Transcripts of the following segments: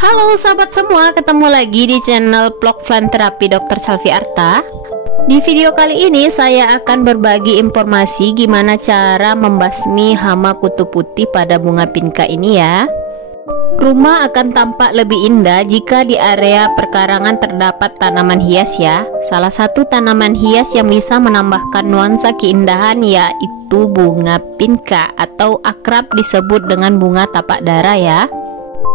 Halo sahabat semua, ketemu lagi di channel Vlog Plant Terapi Dr. Selvi Arta. Di video kali ini saya akan berbagi informasi gimana cara membasmi hama kutu putih pada bunga pinka ini ya. Rumah akan tampak lebih indah jika di area perkarangan terdapat tanaman hias ya. Salah satu tanaman hias yang bisa menambahkan nuansa keindahan yaitu bunga pinka atau akrab disebut dengan bunga tapak dara ya.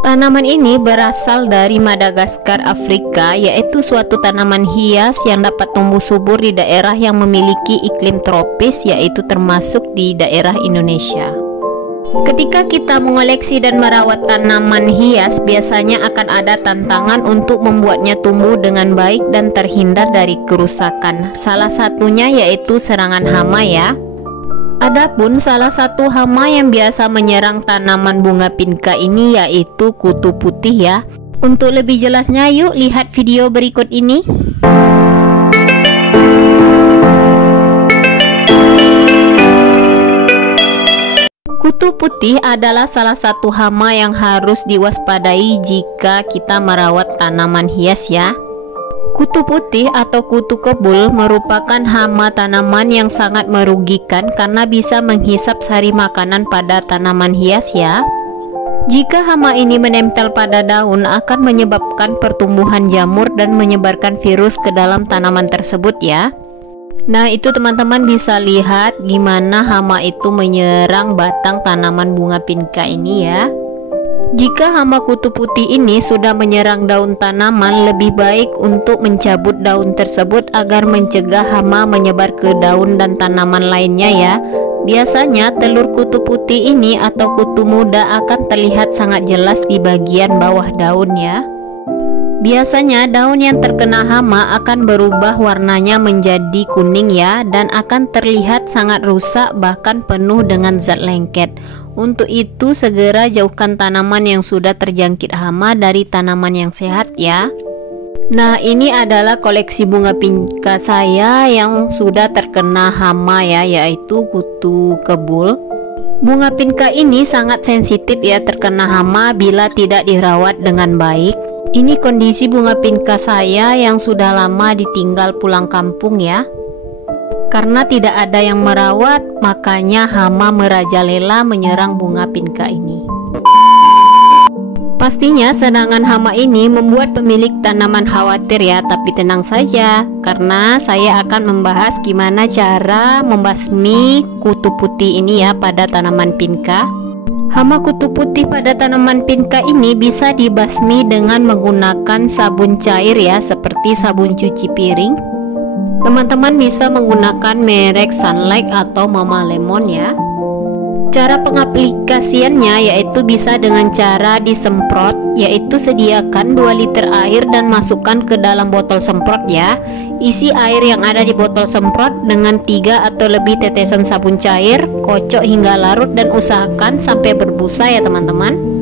Tanaman ini berasal dari Madagaskar, Afrika, yaitu suatu tanaman hias yang dapat tumbuh subur di daerah yang memiliki iklim tropis, yaitu termasuk di daerah Indonesia. Ketika kita mengoleksi dan merawat tanaman hias, biasanya akan ada tantangan untuk membuatnya tumbuh dengan baik dan terhindar dari kerusakan. Salah satunya yaitu serangan hama ya. Adapun salah satu hama yang biasa menyerang tanaman bunga pinka ini yaitu kutu putih ya. Untuk lebih jelasnya yuk lihat video berikut ini. Kutu putih adalah salah satu hama yang harus diwaspadai jika kita merawat tanaman hias ya. Kutu putih atau kutu kebul merupakan hama tanaman yang sangat merugikan karena bisa menghisap sari makanan pada tanaman hias ya. Jika hama ini menempel pada daun akan menyebabkan pertumbuhan jamur dan menyebarkan virus ke dalam tanaman tersebut ya. Nah itu teman-teman bisa lihat gimana hama itu menyerang batang tanaman bunga pinka ini ya. Jika hama kutu putih ini sudah menyerang daun tanaman, lebih baik untuk mencabut daun tersebut agar mencegah hama menyebar ke daun dan tanaman lainnya ya. Biasanya telur kutu putih ini atau kutu muda akan terlihat sangat jelas di bagian bawah daun ya. Biasanya daun yang terkena hama akan berubah warnanya menjadi kuning ya, dan akan terlihat sangat rusak bahkan penuh dengan zat lengket. Untuk itu segera jauhkan tanaman yang sudah terjangkit hama dari tanaman yang sehat ya. Nah ini adalah koleksi bunga pinka saya yang sudah terkena hama ya, yaitu kutu kebul. Bunga pinka ini sangat sensitif ya terkena hama bila tidak dirawat dengan baik. Ini kondisi bunga pinka saya yang sudah lama ditinggal pulang kampung ya. Karena tidak ada yang merawat, makanya hama merajalela menyerang bunga pinka ini. Pastinya serangan hama ini membuat pemilik tanaman khawatir ya, tapi tenang saja karena saya akan membahas gimana cara membasmi kutu putih ini ya pada tanaman pinka. Hama kutu putih pada tanaman pinka ini bisa dibasmi dengan menggunakan sabun cair ya, seperti sabun cuci piring. Teman-teman bisa menggunakan merek Sunlight atau Mama Lemon ya. Cara pengaplikasiannya yaitu bisa dengan cara disemprot, yaitu sediakan 2 liter air dan masukkan ke dalam botol semprot ya. Isi air yang ada di botol semprot dengan 3 atau lebih tetesan sabun cair, kocok hingga larut dan usahakan sampai berbusa ya teman-teman.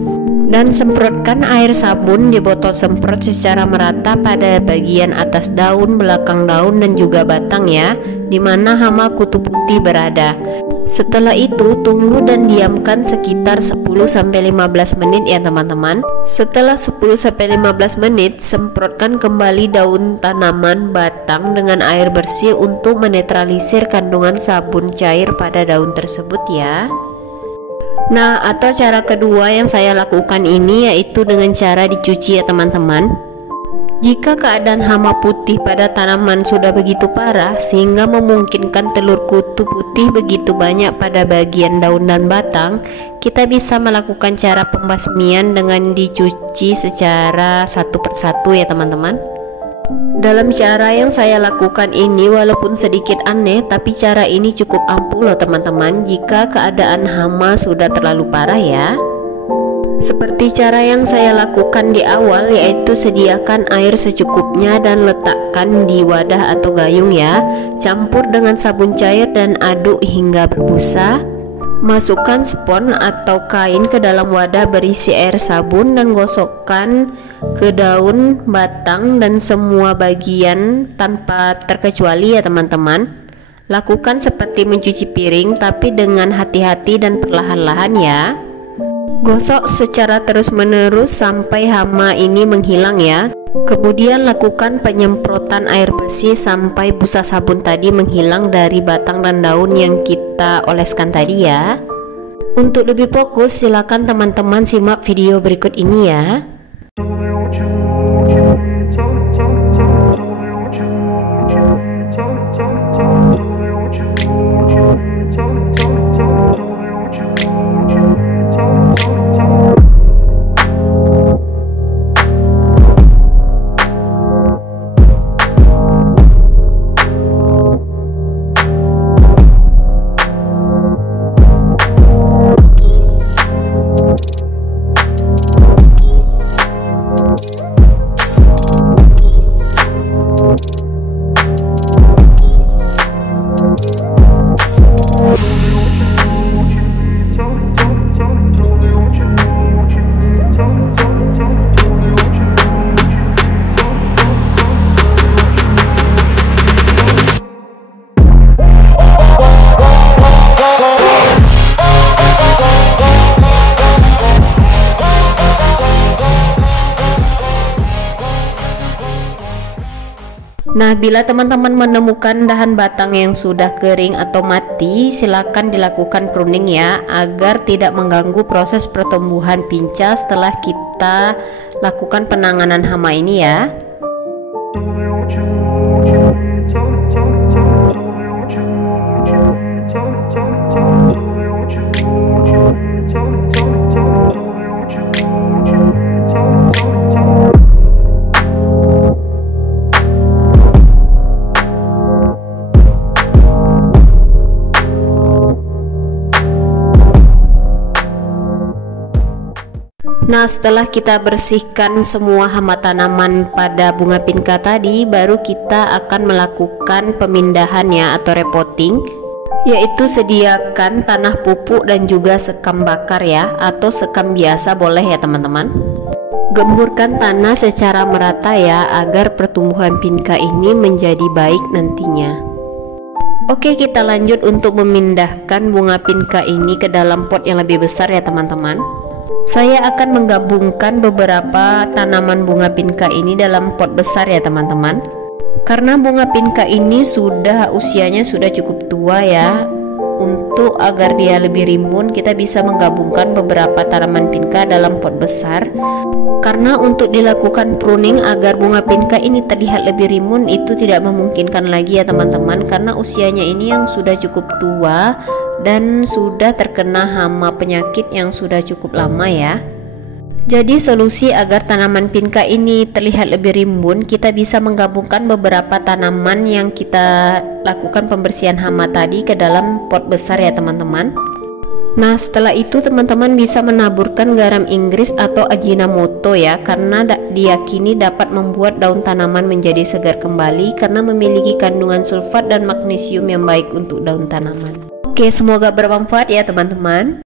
Dan semprotkan air sabun di botol semprot secara merata pada bagian atas daun, belakang daun dan juga batang ya, dimana hama kutu putih berada. Setelah itu tunggu dan diamkan sekitar 10-15 menit ya teman-teman. Setelah 10-15 menit semprotkan kembali daun tanaman batang dengan air bersih untuk menetralisir kandungan sabun cair pada daun tersebut ya. Nah atau cara kedua yang saya lakukan ini yaitu dengan cara dicuci ya teman-teman. Jika keadaan hama putih pada tanaman sudah begitu parah sehingga memungkinkan telur kutu putih begitu banyak pada bagian daun dan batang, kita bisa melakukan cara pembasmian dengan dicuci secara satu persatu ya teman-teman. Dalam cara yang saya lakukan ini walaupun sedikit aneh, tapi cara ini cukup ampuh loh teman-teman jika keadaan hama sudah terlalu parah ya. Seperti cara yang saya lakukan di awal, yaitu sediakan air secukupnya dan letakkan di wadah atau gayung ya. Campur dengan sabun cair dan aduk hingga berbusa. Masukkan spons atau kain ke dalam wadah berisi air sabun dan gosokkan ke daun, batang dan semua bagian tanpa terkecuali ya teman-teman. Lakukan seperti mencuci piring tapi dengan hati-hati dan perlahan-lahan ya. Gosok secara terus-menerus sampai hama ini menghilang ya. Kemudian lakukan penyemprotan air bersih sampai busa sabun tadi menghilang dari batang dan daun yang kita oleskan tadi ya. Untuk lebih fokus silakan teman-teman simak video berikut ini ya. Nah, bila teman-teman menemukan dahan batang yang sudah kering atau mati, silakan dilakukan pruning ya, agar tidak mengganggu proses pertumbuhan pinca setelah kita lakukan penanganan hama ini ya. Nah, setelah kita bersihkan semua hama tanaman pada bunga pinka tadi, baru kita akan melakukan pemindahan ya atau repotting, yaitu sediakan tanah pupuk dan juga sekam bakar ya, atau sekam biasa boleh ya teman-teman. Gemburkan tanah secara merata ya, agar pertumbuhan pinka ini menjadi baik nantinya. Oke, kita lanjut untuk memindahkan bunga pinka ini ke dalam pot yang lebih besar ya teman-teman. Saya akan menggabungkan beberapa tanaman bunga pinka ini dalam pot besar ya teman-teman. Karena bunga pinka ini usianya sudah cukup tua ya. Untuk agar dia lebih rimbun, kita bisa menggabungkan beberapa tanaman pinka dalam pot besar. Karena untuk dilakukan pruning agar bunga pinka ini terlihat lebih rimbun itu tidak memungkinkan lagi ya teman-teman, karena usianya ini yang sudah cukup tua dan sudah terkena hama penyakit yang sudah cukup lama ya. Jadi solusi agar tanaman pinka ini terlihat lebih rimbun, kita bisa menggabungkan beberapa tanaman yang kita lakukan pembersihan hama tadi ke dalam pot besar ya teman-teman. Nah, setelah itu teman-teman bisa menaburkan garam Inggris atau Ajinomoto ya, karena diyakini dapat membuat daun tanaman menjadi segar kembali karena memiliki kandungan sulfat dan magnesium yang baik untuk daun tanaman. Oke, semoga bermanfaat ya teman-teman.